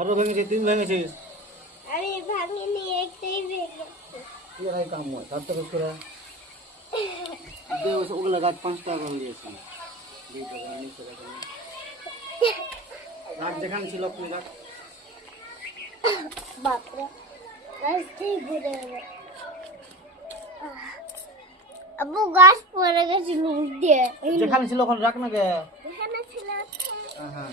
Photo ভেঙেছিস তুই ভেঙেছিস? আমি ভাঙিনি একটাই ভেঙেছি। এরাই কাম হয় তার থেকে করে? দে ওগুলো গাছ পাঁচ টাকা করে দিয়েছি। গাছ যেখানে ছিল আপনি গাছ বাপরে গাছটাই ঘুরে গেল আব্বু গাছ পড়ে গেছে দিয়ে। যেখানে ছিল ওখানে রাখ না গে। এখানে ছিল হ্যাঁ, হ্যাঁ।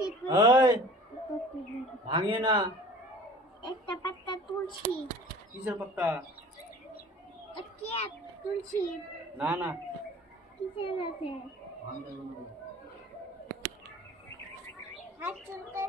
এই ভাঙিয়ে না একটা পাতা তুলছি কিসের পাত্তা কি আর তুলছি না না কিসের আছে ভাঙতে হবে না। হাত তুলতে